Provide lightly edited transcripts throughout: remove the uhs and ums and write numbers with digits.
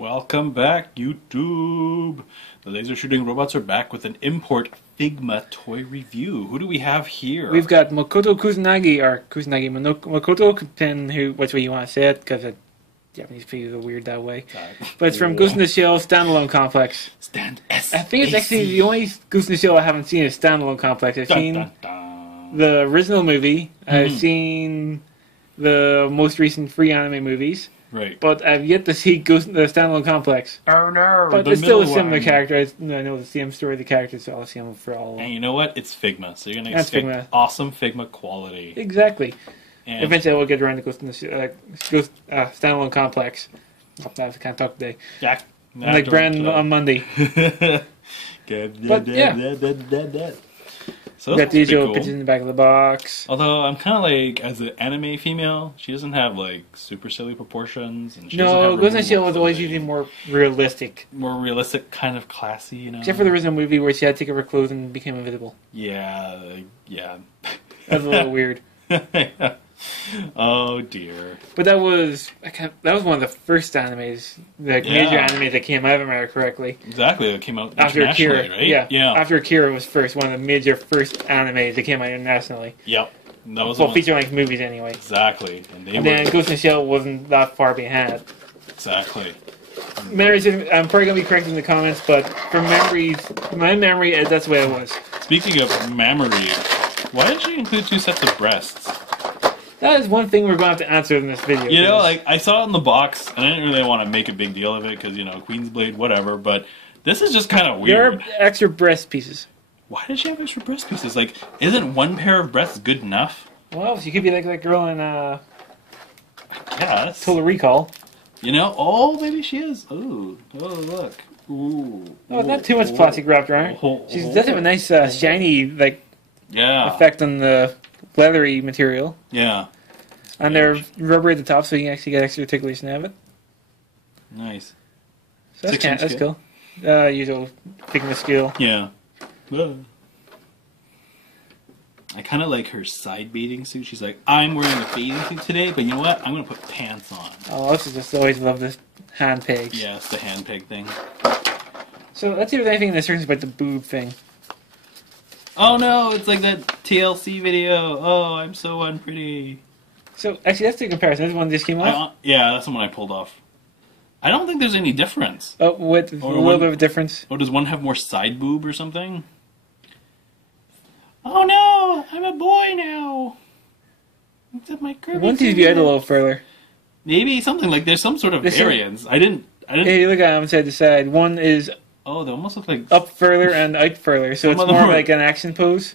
Welcome back, YouTube. The laser shooting robots are back with an import Figma toy review. Who do we have here? We've got Mokoto Kusanagi, or Kusanagi Mokoto, depending who, which way you want to say it, because Japanese people are weird that way. But it's from Ghost in the Shell Standalone Complex. Stand S. I think it's actually the only Ghost in the Shell I haven't seen is Standalone Complex. I've seen the original movie. I've seen the most recent free anime movies. Right. But I've yet to see the Standalone Complex. Oh no! But it's still a similar character. I know the same story of the characters, so I'll see them for all of them. And you know what? It's Figma, so you're going to expect awesome Figma quality. Exactly. And eventually we'll get around to Ghost in the Standalone Complex. I can't talk today. Yeah. Like Brand on Monday. But yeah. So got the usual cool. pictures in the back of the box. Although I'm kind of like, as an anime female, she doesn't have like super silly proportions, and she doesn't No, have Ghost in the Shell was always usually more realistic. More realistic, kind of classy, you know. Except for the original movie where she had to take off her clothes and became invisible. Yeah, yeah. That was a little weird. Oh dear. But that was one of the first animes, like major anime that came out, if I remember correctly. Exactly, it came out after internationally, Akira, right? Yeah, after Akira was one of the major first animes that came out internationally. Yep. That was feature-length movies anyway. Exactly. And then Ghost in the Shell wasn't that far behind. Exactly. Memories, I'm probably going to be correct in the comments, but from my memory, that's the way it was. Speaking of memory, why did she include 2 sets of breasts? That is one thing we're going to have to answer in this video. You know, like, I saw it in the box, and I didn't really want to make a big deal of it, because, you know, Queen's Blade, whatever, but this is just kind of weird. There are extra breast pieces. Why did she have extra breast pieces? Like, isn't one pair of breasts good enough? Well, she could be like that girl in, yes. Total Recall. You know, oh, maybe she is. Ooh, oh, look. Ooh. Oh, not too much plastic wrapped around. She does have a nice, shiny, like, effect on the leathery material. Yeah. And they're rubber at the top, so you can actually get extra articulation out of it. Nice. So that's cool. Usual Figma skill. Yeah. I kind of like her side bathing suit. She's like, I'm wearing a bathing suit today, but you know what? I'm going to put pants on. Oh, I also just always love this hand pegs. Yeah, it's the hand peg thing. So let's see if there's anything in the search about the boob thing. Oh no, it's like that TLC video. Oh, I'm so unpretty. So, actually, that's the comparison. This one just came off? Yeah, that's the one I pulled off. I don't think there's any difference. Oh, with a little bit of a difference. Oh, does one have more side boob or something? Oh no, I'm a boy now. Except my curvy One seems to be out a little further. Maybe something like there's some sort of variance. I didn't. Hey, look at them side to side. One is oh, they almost look like up further and out further, so it's more like an action pose.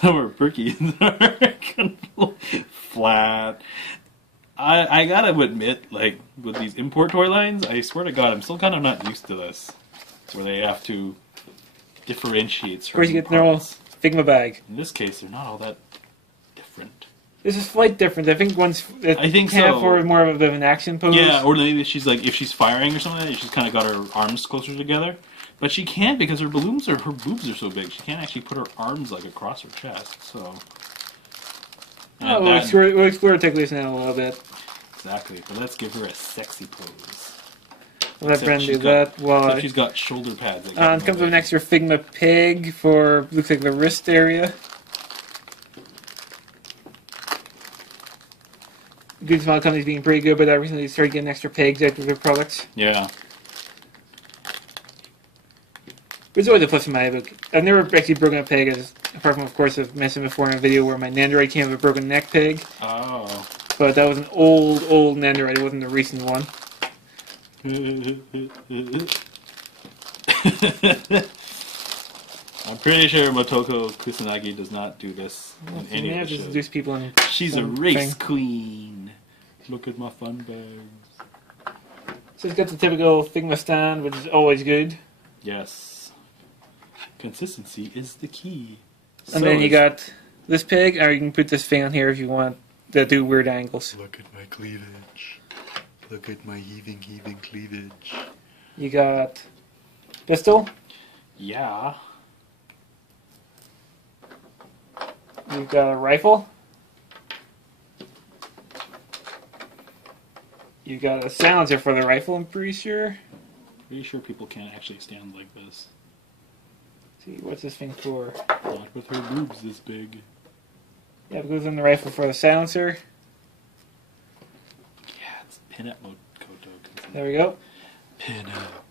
Some are perky. Flat. I gotta admit, like, with these import toy lines, I swear to God, I'm still kind of not used to this. Where they have to differentiate certain Of course, you get their own Figma bag. In this case, they're not all that different. There's a slight difference. I think one's I think so. For more of an action pose. Yeah, or maybe she's like, if she's firing or something, she's kind of got her arms closer together. But she can't because her boobs are so big. She can't actually put her arms like across her chest. So. Oh, we'll explore articulation now a little bit. Exactly, but let's give her a sexy pose. Let Brenda do that. Well, she's got shoulder pads. It comes with an extra Figma peg for looks like the wrist area. Good small companies being pretty good, but I recently started getting extra pegs out of their products. Yeah. It's always a plus in my book. I've never actually broken a peg, apart from, of course, I've mentioned before in a video where my Nandroid came with a broken neck peg. Oh. But that was an old Nandroid. It wasn't a recent one. I'm pretty sure Mokoto Kusanagi does not do this in any of the shows. Seduce people in She's a race queen. Look at my fun bags. So it's got the typical Figma stand, which is always good. Yes. Consistency is the key. And then you got this peg, or you can put this thing on here if you want to do weird angles. Look at my cleavage. Look at my heaving cleavage. You got pistol. Yeah. You've got a rifle. You got a silencer for the rifle, I'm pretty sure. Pretty sure people can't actually stand like this. See, what's this thing for? Not with her boobs this big. Yeah, it goes in the rifle for the silencer. Yeah, it's Pin-Up Mokoto. There we go. Pin-Up.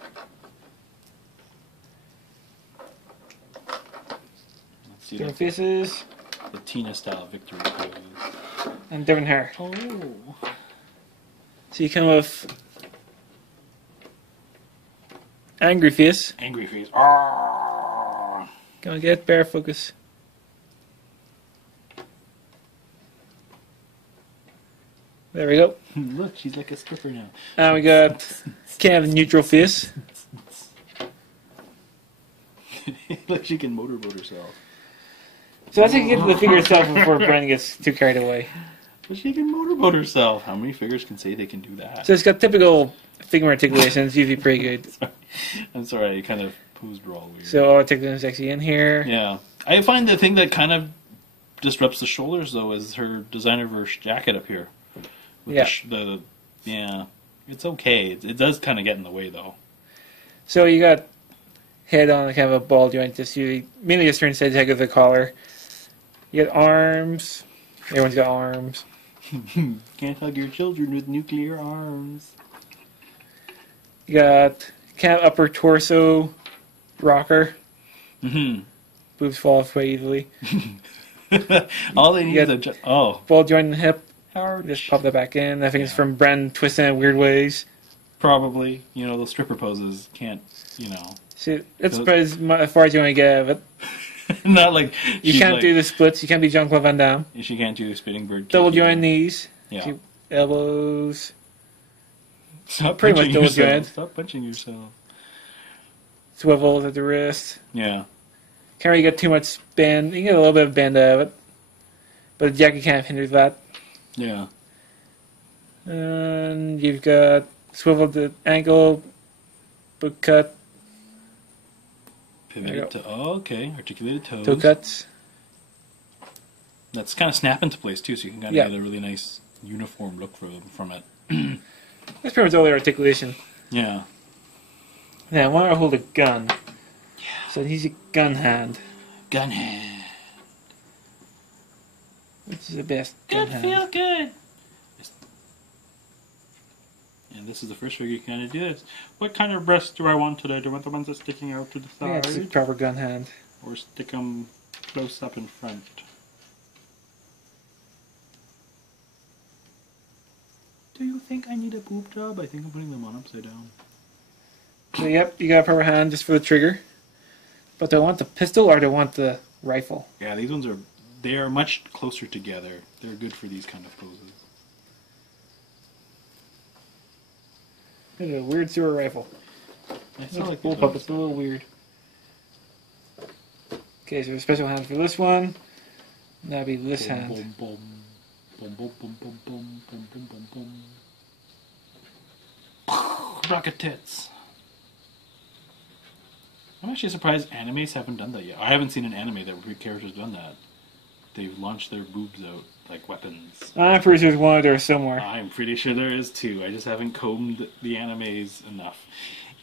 Let's see Different faces. the Tina style victory pose. And different hair. Oh. So you come with angry face. Angry face. Arrgh. Gonna get bear focus. There we go. Look, she's like a stripper now. And we got kind of neutral face. Look, she can motorboat herself. So let's get to the figure itself before Brendan gets too carried away. But she can motorboat herself. How many figures can say they can do that? So it's got typical Figma articulation. It's usually pretty good. I'm sorry, I kind of posed all weird. So articulation is actually in here. Yeah. I find the thing that kind of disrupts the shoulders, though, is her designer verse jacket up here. With Yeah. Yeah. It's okay. It does kind of get in the way, though. So you got head on kind of a ball joint. Just you mainly just turn side to head of the collar. You got arms. Everyone's got arms. Can't hug your children with nuclear arms. You got kind of upper torso rocker. Mm-hmm. Boobs fall off quite easily. All they need is a... Oh. Ball joint in the hip. Ouch. Just pop that back in. I think it's from Bren twisting in weird ways. Probably. You know, those stripper poses can't, See, that's about as far as you want to get out of it. Not like... You can't do the splits. You can't be Jean-Claude Van Damme. She can't do the spitting bird. Double joint knees. Yeah. See, elbows. Stop Pretty punching much double yourself. joint. Stop punching yourself. Swivels at the wrist. Yeah. Can't really get too much bend. You can get a little bit of bend out of it. But the jacket kind of hinders that. Yeah. And you've got swiveled the ankle, boot cut, Pivoted to... Oh, okay. Articulated toes. toe cuts. That's kind of snap into place, too, so you can kind of get a really nice uniform look from it. That's pretty much all the articulation. Yeah. Now, I want to hold a gun. Yeah. So he's a gun hand. Gun hand. Which is the best gun hand? Feel good. And this is the first figure you kind of do this. What kind of breasts do I want today? Do I want the ones that are sticking out to the Yeah, side? it's a proper gun hand. Or stick them close up in front? Do you think I need a boob job? I think I'm putting them on upside down. So, yep, you got a proper hand just for the trigger. But do I want the pistol or do I want the rifle? Yeah, these ones they are much closer together. They're good for these kind of poses. It's a weird sewer rifle. I feel like bullpup. It's a little weird. Okay, so a special hand for this one. That'd be this hand. Boom, boom, boom, boom, boom, boom, boom, boom, boom, boom, boom. Rocket tits. I'm actually surprised animes haven't done that yet. I haven't seen an anime that where characters done that. They've launched their boobs out like weapons. I'm pretty sure there's one there somewhere. I'm pretty sure there is too. I just haven't combed the animes enough.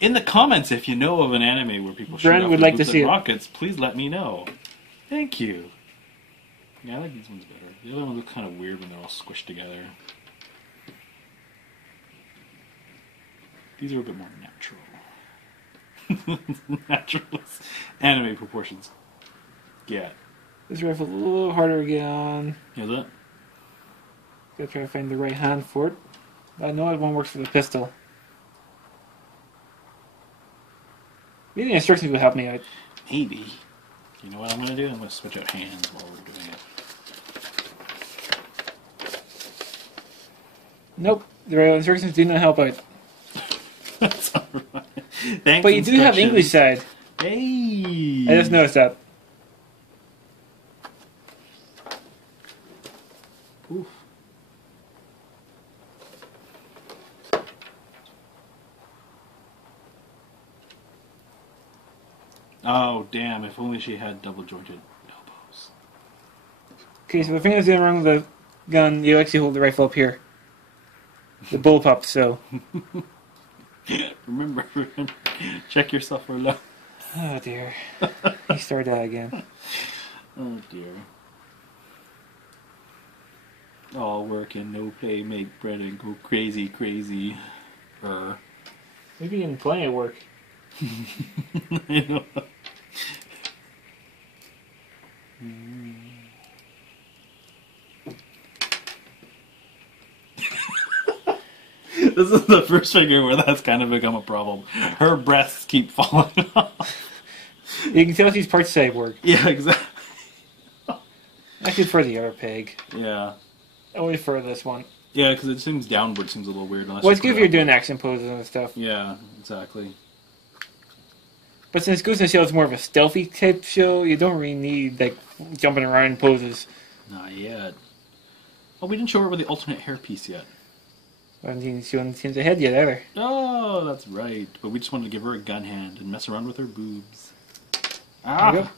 In the comments, if you know of an anime where people shoot off would their like to boobs see at it. rockets, please let me know. Thank you. Yeah, I like these ones better. The other ones look kind of weird when they're all squished together. These are a bit more natural. Natural as anime proportions. Yeah. This rifle's a little harder to get on. Is it? Gotta try to find the right hand for it. I know that one works for the pistol. Maybe the instructions would help me out. Maybe. You know what I'm going to do? I'm going to switch out hands while we're doing it. Nope, the instructions do not help out. That's alright. Thanks, But you do have English side. Hey! I just noticed that. Oof. Oh, damn. If only she had double jointed elbows. Okay, so the thing that's going wrong with the gun, you actually hold the rifle up here. the bullpup. So, remember, check yourself for love. oh dear, he started that again. Oh dear. All work and no play make bread and go crazy, crazy. Maybe in plenty of work. I know. This is the first figure where that's kind of become a problem. Her breasts keep falling off. You can tell she's part cyborg. Yeah, exactly. Actually, for the other peg. Yeah. Only for this one. Yeah, because it seems downward seems a little weird. Well, it's good if you're doing action poses and stuff. Yeah, exactly. But since Ghost in the Shell is more of a stealthy type show, you don't really need like jumping around poses. Not yet. Oh, we didn't show her with the alternate hairpiece yet. I haven't seen the head yet either. Oh, that's right. But we just wanted to give her a gun hand and mess around with her boobs. Ah! There you go.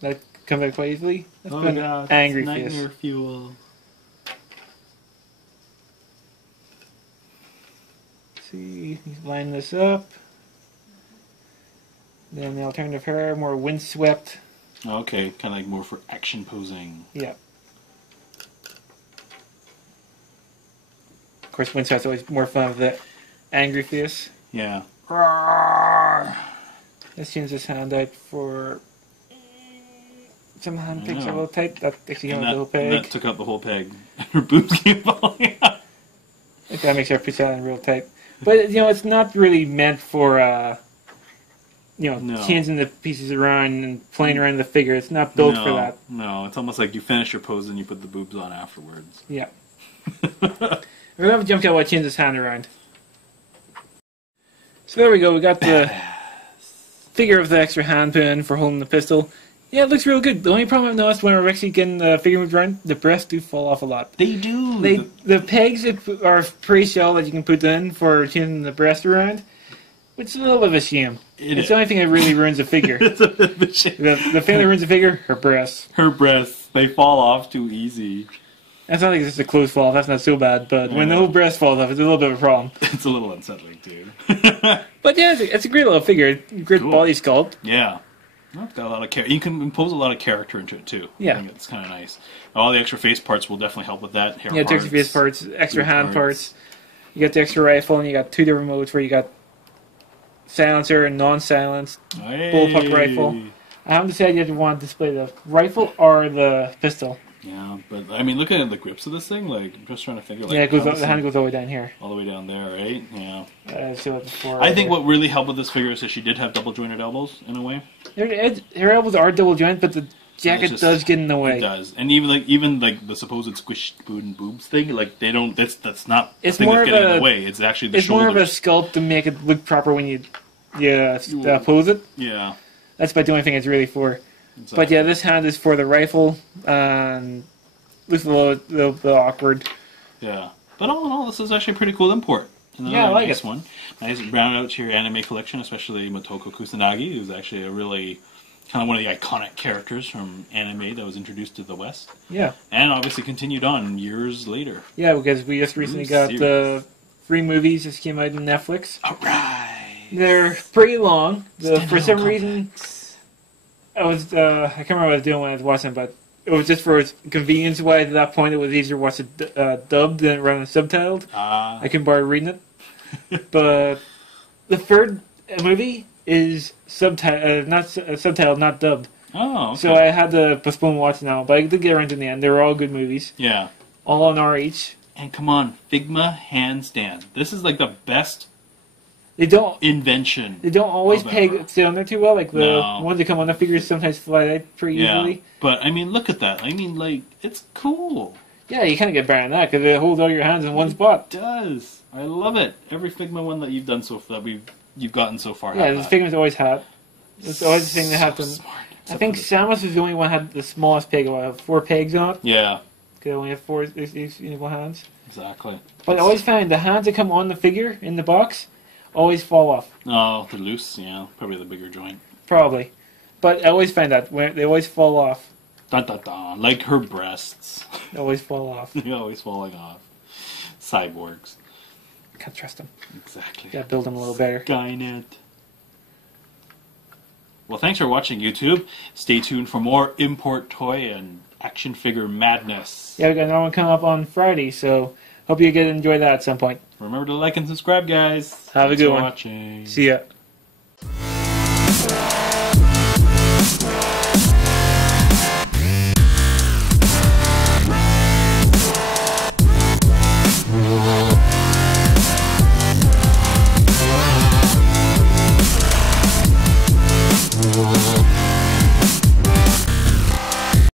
That comes out quite easily. That's been yeah, angry nightmare face. fuel. See, line this up. Then the alternative hair, more windswept. Okay, kind of like more for action posing. Yeah. Of course, windswept's always more fun with the angry face. Yeah. Let's change this hand out for some hand picks are a little tight. That actually came out the whole peg. That took out the whole peg. Her boobs came falling out. That makes her push that in real tight. But, you know, it's not really meant for, changing the pieces around and playing around the figure. It's not built for that. No, it's almost like you finish your pose and you put the boobs on afterwards. Yeah. We're going to jump out while I change this hand around. So there we go. We got the figure of the extra hand pin for holding the pistol. Yeah, it looks real good. The only problem I've noticed when we're actually getting the figure moved around, the breasts do fall off a lot. They do. The pegs are pre-shell that you can put in for changing the breast around, which is a little bit of a shame. It's the only thing that really ruins the figure. It's a bit of a shame. The thing that ruins the figure, her breasts. Her breasts, they fall off too easy. That's not like it's just a clothes fall off, that's not so bad, but when the whole breast falls off, it's a little bit of a problem. It's a little unsettling too. But yeah, it's a great little figure. Great body sculpt. Yeah. It's got a lot of you can impose a lot of character into it too. Yeah. I think it's kind of nice. All the extra face parts will definitely help with that. Hair parts, extra face parts, extra hand parts. You got the extra rifle, and you got two different modes where you got silencer and non-silenced bullpup rifle. I haven't decided yet if you want to display the rifle or the pistol. Yeah, but I mean, looking at the grips of this thing, like I'm just trying to figure. Like, yeah, the hand goes all the way down here. All the way down there, right? Yeah. I think what really helped with this figure is that she did have double jointed elbows in a way. Her elbows are double jointed, but the jacket does get in the way. It does, and even the supposed squish boobs thing, like they don't. That's not. It's the thing more that's of getting in the way. It's actually the shoulders. More of a sculpt to make it look proper when you pose it. Yeah. That's about the only thing it's really for. Exactly. But yeah, this hand is for the rifle, and looks a little bit awkward. Yeah. But all in all, this is actually a pretty cool import. Yeah, I like it. One. Nice round out to your anime collection, especially Motoko Kusanagi, who's actually a really kind of one of the iconic characters from anime that was introduced to the West. Yeah. And obviously continued on years later. Yeah, because we just recently got the 3 movies that came out on Netflix. Alright! They're pretty long. For some reason, I can't remember what I was doing when I was watching, but it was just for convenience-wise. At that point, it was easier to watch it dubbed than rather than subtitled. I couldn't bother reading it. But the third movie is subtitled, not dubbed. Oh, okay. So I had to postpone watching now, but I did get around to the end. They were all good movies. Yeah. All on R each. And come on, Figma, hands down. This is like the best invention. They don't always stay on there too well. Like the ones that come on the figures sometimes fly out pretty easily. But I mean, look at that. I mean, like, it's cool. Yeah, you kind of get better than that because it holds all your hands in one spot. It does. I love it. Every Figma one that you've done you've gotten so far. Yeah, the Figma's always had. It's always the thing that happens. I think Samus was the only one that had the smallest peg. I have 4 pegs on it. Yeah. Because I only have 4 equal hands. Exactly. But I always find the hands that come on the figure in the box always fall off. Oh, they're loose, yeah. Probably the bigger joint. Probably. But I always find that. They always fall off. Dun, dun, dun. Like her breasts. They always fall off. They're always falling off. Cyborgs. Can't trust them. Exactly. Gotta build them a little better. Skynet. Well, thanks for watching, YouTube. Stay tuned for more import toy and action figure madness. Yeah, we got another one coming up on Friday, so hope you get to enjoy that at some point. Remember to like and subscribe, guys. Have a Thanks good for one. watching. See ya.